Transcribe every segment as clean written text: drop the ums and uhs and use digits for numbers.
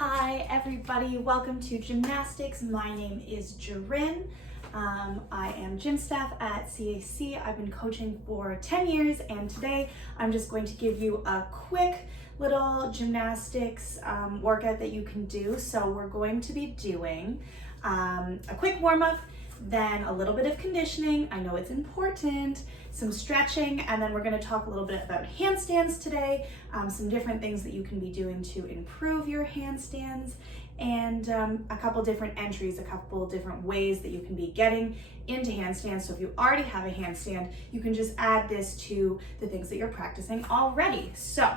Hi everybody, welcome to Gymnastics. My name is Jarin. I am gym staff at CAC. I've been coaching for 10 years and today I'm just going to give you a quick little gymnastics workout that you can do. So we're going to be doing a quick warm-up, then a little bit of conditioning. I know it's important, some stretching, and then we're going to talk a little bit about handstands today, some different things that you can be doing to improve your handstands, and a couple different entries, a couple different ways that you can be getting into handstands. So if you already have a handstand, you can just add this to the things that you're practicing already. So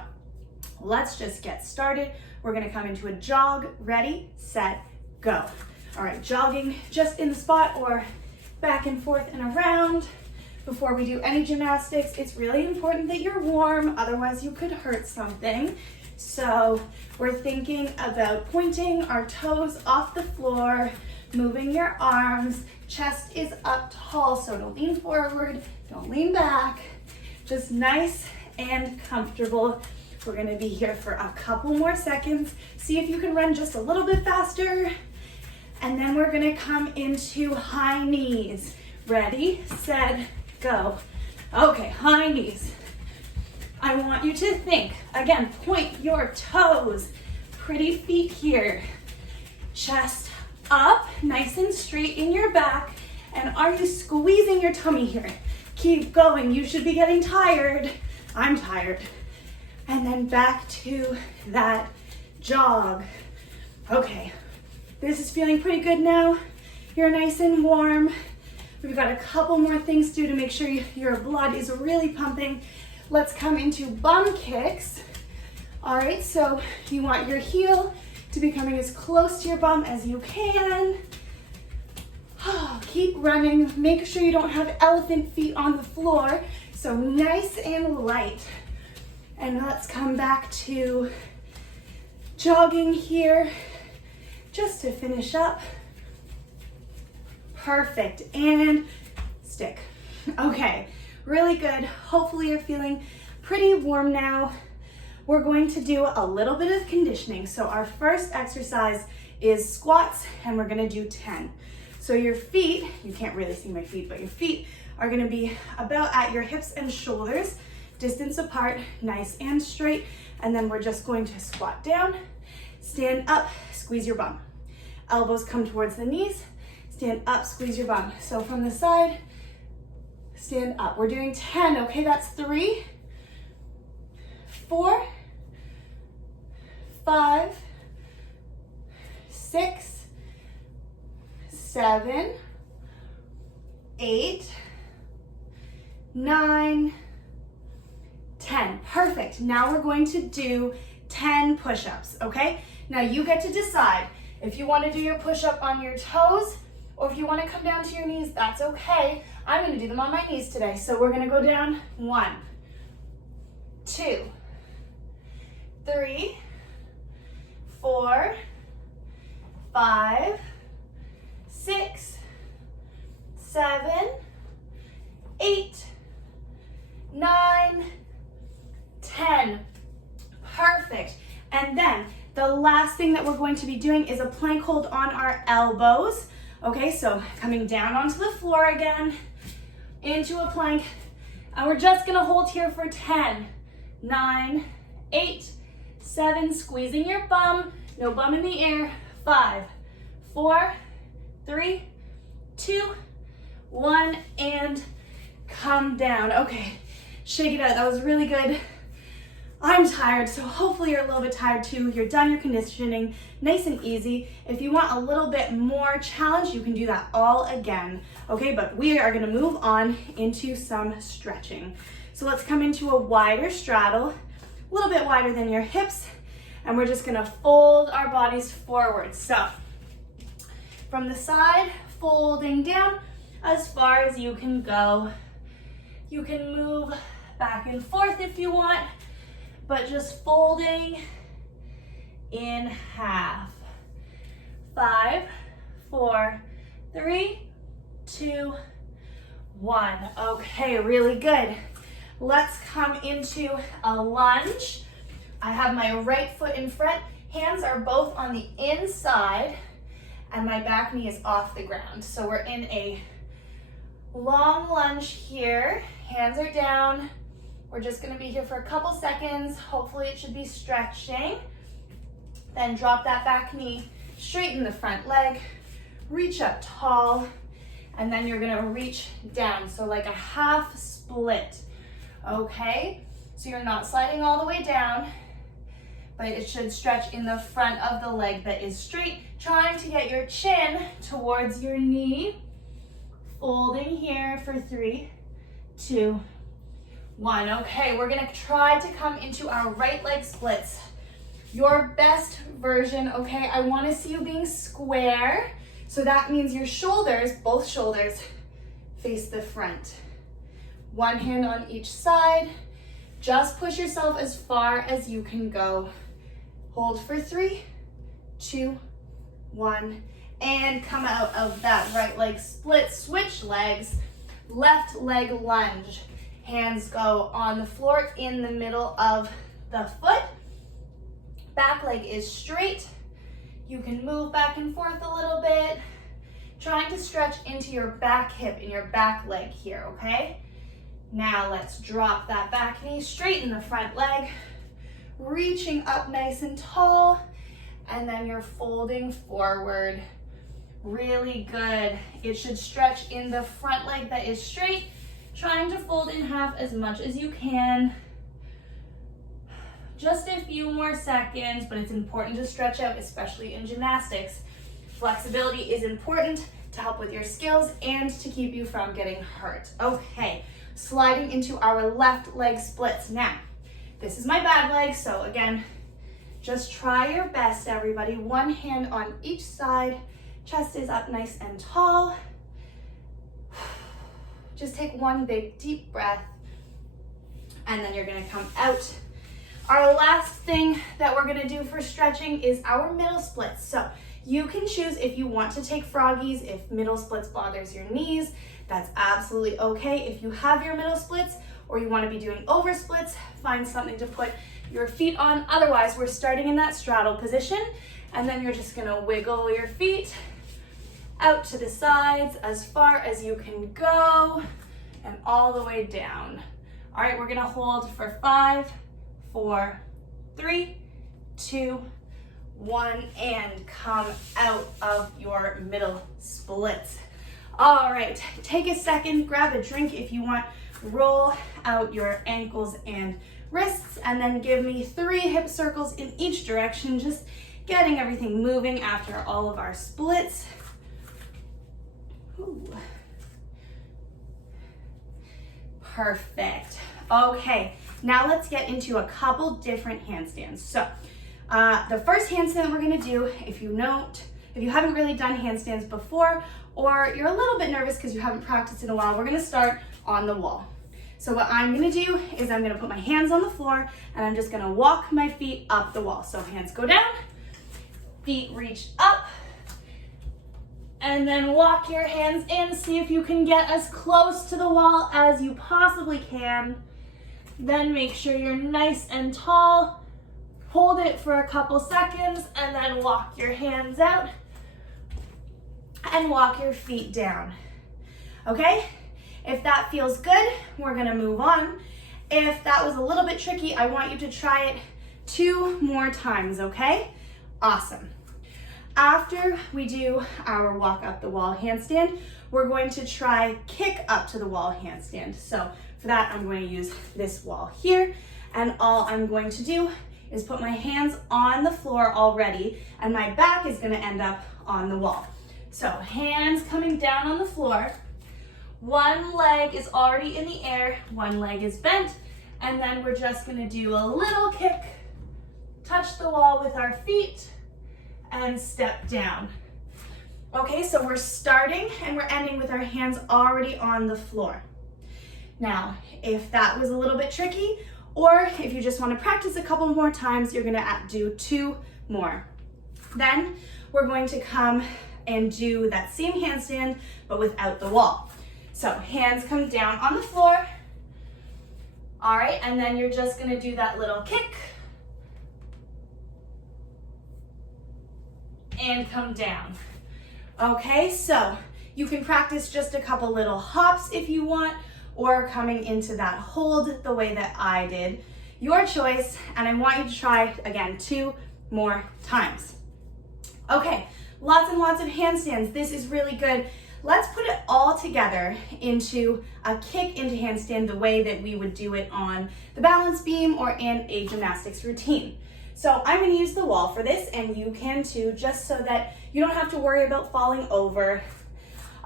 let's just get started. We're going to come into a jog. Ready, set, go. All right, jogging just in the spot or back and forth and around. Before we do any gymnastics, it's really important that you're warm, otherwise you could hurt something. So we're thinking about pointing our toes off the floor, moving your arms, chest is up tall, so don't lean forward, don't lean back, just nice and comfortable. We're gonna be here for a couple more seconds. See if you can run just a little bit faster. And then we're gonna come into high knees. Ready, set, go. Okay, high knees. I want you to think, again, point your toes, pretty feet here. Chest up, nice and straight in your back. And are you squeezing your tummy here? Keep going, you should be getting tired. I'm tired. And then back to that jog. Okay. This is feeling pretty good now. You're nice and warm. We've got a couple more things to do to make sure your blood is really pumping. Let's come into bum kicks. All right, so you want your heel to be coming as close to your bum as you can. Keep running. Make sure you don't have elephant feet on the floor. So nice and light. And let's come back to jogging here. Just to finish up. Perfect, and stick. Okay, really good. Hopefully you're feeling pretty warm now. We're going to do a little bit of conditioning. So our first exercise is squats, and we're gonna do 10. So your feet, you can't really see my feet, but your feet are gonna be about at your hips and shoulders, distance apart, nice and straight, and then we're just going to squat down, stand up, squeeze your bum. Elbows come towards the knees, stand up, squeeze your bum. So from the side, stand up. We're doing 10, okay? That's 3, 4, 5, 6, 7, 8, 9, 10. Perfect. Now we're going to do 10 push-ups, okay? Now you get to decide if you want to do your push-up on your toes or if you want to come down to your knees, that's okay. I'm going to do them on my knees today. So we're going to go down 1, 2, 3, 4, 5, 6, 7, 8, 9, 10. Perfect. And then the last thing that we're going to be doing is a plank hold on our elbows. Okay, so coming down onto the floor again, into a plank, and we're just gonna hold here for 10, 9, 8, 7, squeezing your bum, no bum in the air, 5, 4, 3, 2, 1, and come down. Okay, shake it out, that was really good. I'm tired, so hopefully you're a little bit tired too. You're done your conditioning, nice and easy. If you want a little bit more challenge, you can do that all again, okay? But we are gonna move on into some stretching. So let's come into a wider straddle, a little bit wider than your hips, and we're just gonna fold our bodies forward. So from the side, folding down as far as you can go. You can move back and forth if you want, but just folding in half. 5, 4, 3, 2, 1. Okay, really good. Let's come into a lunge. I have my right foot in front, Hands are both on the inside and my back knee is off the ground. So we're in a long lunge here. Hands are down. We're just gonna be here for a couple seconds. Hopefully it should be stretching. Then drop that back knee, straighten the front leg, reach up tall, and then you're gonna reach down. So like a half split, okay? So you're not sliding all the way down, but it should stretch in the front of the leg that is straight, trying to get your chin towards your knee. Folding here for 3, 2, 1. Okay, we're gonna try to come into our right leg splits. Your best version, okay? I wanna see you being square. So that means your shoulders, both shoulders, face the front. One hand on each side. Just push yourself as far as you can go. Hold for 3, 2, 1, and come out of that right leg split. Switch legs, left leg lunge. Hands go on the floor in the middle of the foot. Back leg is straight. You can move back and forth a little bit, trying to stretch into your back hip and your back leg here, okay? Now let's drop that back knee, straighten the front leg, reaching up nice and tall, and then you're folding forward. Really good. It should stretch in the front leg that is straight, trying to fold in half as much as you can. Just a few more seconds, but it's important to stretch out, especially in gymnastics. Flexibility is important to help with your skills and to keep you from getting hurt. Okay, sliding into our left leg splits. Now, this is my bad leg, so again, just try your best, everybody. One hand on each side, chest is up nice and tall. Just take one big deep breath, and then you're gonna come out. Our last thing that we're gonna do for stretching is our middle splits. So you can choose if you want to take froggies, if middle splits bothers your knees, that's absolutely okay. If you have your middle splits or you wanna be doing over splits, find something to put your feet on. Otherwise, we're starting in that straddle position, and then you're just gonna wiggle your feet out to the sides as far as you can go and all the way down. All right, we're gonna hold for 5, 4, 3, 2, 1, and come out of your middle splits. All right, take a second, grab a drink if you want, roll out your ankles and wrists, and then give me 3 hip circles in each direction, just getting everything moving after all of our splits. Ooh. Perfect. Okay, now let's get into a couple different handstands. So the first handstand we're gonna do, if you haven't really done handstands before, or you're a little bit nervous because you haven't practiced in a while, we're gonna start on the wall. So what I'm gonna do is I'm gonna put my hands on the floor and I'm just gonna walk my feet up the wall. So hands go down, feet reach up, and then walk your hands in. See if you can get as close to the wall as you possibly can. Then make sure you're nice and tall. Hold it for a couple seconds and then walk your hands out and walk your feet down. Okay? If that feels good, we're gonna move on. If that was a little bit tricky, I want you to try it 2 more times, okay? Awesome. After we do our walk up the wall handstand, we're going to try kick up to the wall handstand. So for that, I'm going to use this wall here, and all I'm going to do is put my hands on the floor already, and my back is going to end up on the wall. So hands coming down on the floor, one leg is already in the air, one leg is bent, and then we're just going to do a little kick, touch the wall with our feet, and step down. Okay, so we're starting and we're ending with our hands already on the floor. Now, if that was a little bit tricky, or if you just want to practice a couple more times, you're gonna do 2 more. Then we're going to come and do that same handstand, but without the wall. So hands come down on the floor. All right, and then you're just gonna do that little kick, and come down. Okay, so you can practice just a couple little hops if you want, or coming into that hold the way that I did. Your choice, and I want you to try again 2 more times. Okay, lots and lots of handstands. This is really good. Let's put it all together into a kick into handstand the way that we would do it on the balance beam or in a gymnastics routine. So I'm going to use the wall for this, and you can too, just so that you don't have to worry about falling over.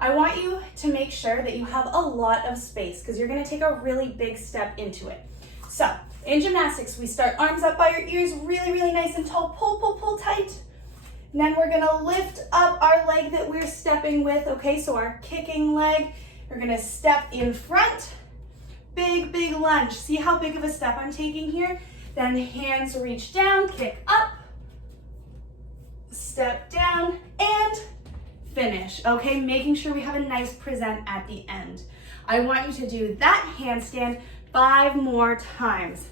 I want you to make sure that you have a lot of space because you're going to take a really big step into it. So in gymnastics, we start arms up by your ears, really, really nice and tall. Pull, pull, pull tight. And then we're gonna lift up our leg that we're stepping with, okay? So our kicking leg, we're gonna step in front, big, big lunge. See how big of a step I'm taking here? Then hands reach down, kick up, step down, and finish, okay? Making sure we have a nice present at the end. I want you to do that handstand 5 more times,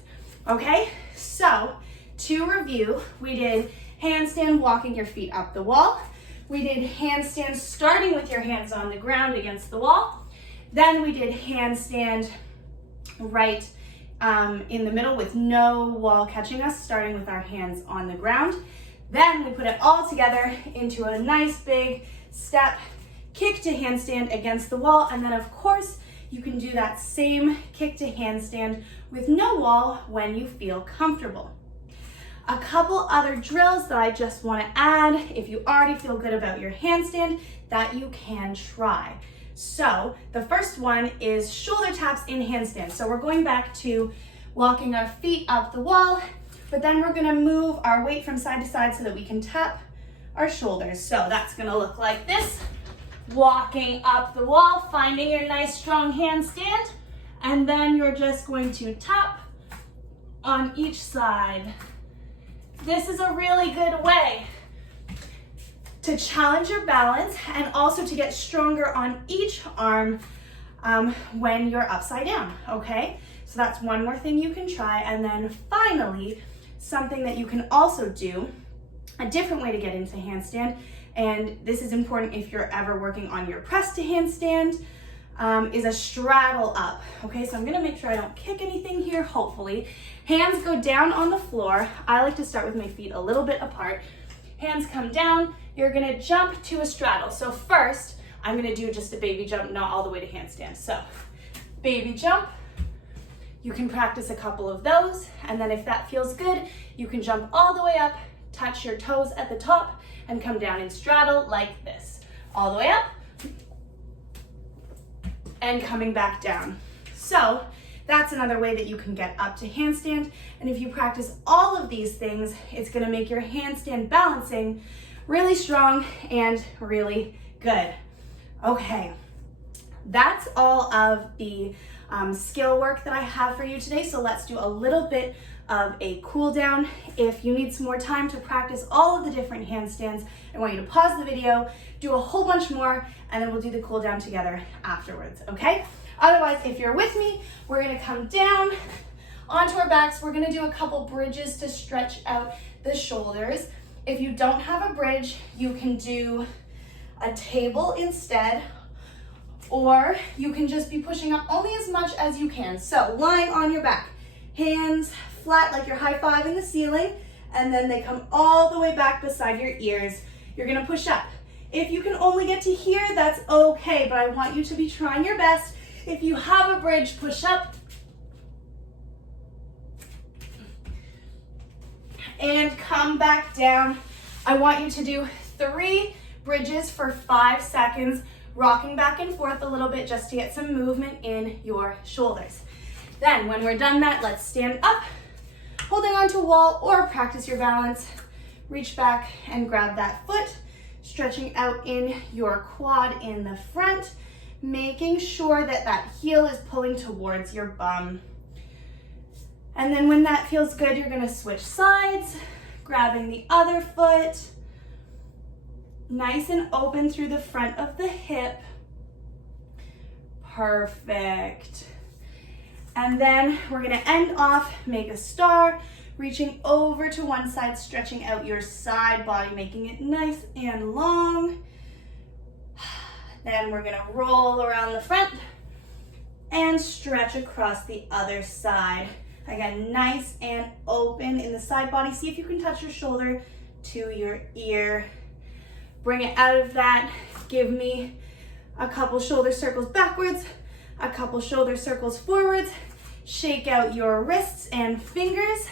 okay? So to review, we did handstand walking your feet up the wall. We did handstand starting with your hands on the ground against the wall. Then we did handstand right in the middle with no wall catching us, starting with our hands on the ground. Then we put it all together into a nice big step, kick to handstand against the wall. And then of course, you can do that same kick to handstand with no wall when you feel comfortable. A couple other drills that I just want to add, if you already feel good about your handstand, that you can try. So the first one is shoulder taps in handstand. So we're going back to walking our feet up the wall, but then we're going to move our weight from side to side so that we can tap our shoulders. So that's going to look like this. Walking up the wall, finding your nice strong handstand, and then you're just going to tap on each side. This is a really good way to challenge your balance and also to get stronger on each arm when you're upside down, okay? So that's one more thing you can try. And then finally, something that you can also do, a different way to get into handstand, and this is important if you're ever working on your press to handstand, is a straddle up. Okay, so I'm gonna make sure I don't kick anything here, hopefully. Hands go down on the floor. I like to start with my feet a little bit apart. Hands come down, you're gonna jump to a straddle. So first, I'm gonna do just a baby jump, not all the way to handstand. So, baby jump. You can practice a couple of those, and then if that feels good, you can jump all the way up, touch your toes at the top, and come down and straddle like this. All the way up, and coming back down. So that's another way that you can get up to handstand. And if you practice all of these things, it's gonna make your handstand balancing really strong and really good. Okay, that's all of the skill work that I have for you today. So let's do a little bit of a cool down. If you need some more time to practice all of the different handstands, I want you to pause the video, do a whole bunch more, and then we'll do the cool down together afterwards, okay? Otherwise, if you're with me, we're gonna come down onto our backs. We're gonna do a couple bridges to stretch out the shoulders. If you don't have a bridge, you can do a table instead, or you can just be pushing up only as much as you can. So lying on your back, hands flat like you're high-fiving the ceiling, and then they come all the way back beside your ears. You're gonna push up. If you can only get to here, that's okay, but I want you to be trying your best. If you have a bridge, push up. And come back down. I want you to do 3 bridges for 5 seconds, rocking back and forth a little bit just to get some movement in your shoulders. Then when we're done that, let's stand up, holding onto a wall or practice your balance. Reach back and grab that foot, stretching out in your quad in the front, making sure that that heel is pulling towards your bum. And then when that feels good, you're gonna switch sides, grabbing the other foot, nice and open through the front of the hip. Perfect. And then we're gonna end off, make a star, Reaching over to one side, stretching out your side body, making it nice and long. Then we're gonna roll around the front and stretch across the other side. Again, nice and open in the side body. See if you can touch your shoulder to your ear. Bring it out of that. Give me a couple shoulder circles backwards, a couple shoulder circles forwards. Shake out your wrists and fingers.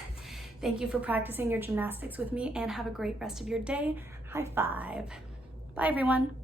Thank you for practicing your gymnastics with me, and have a great rest of your day. High five. Bye, everyone.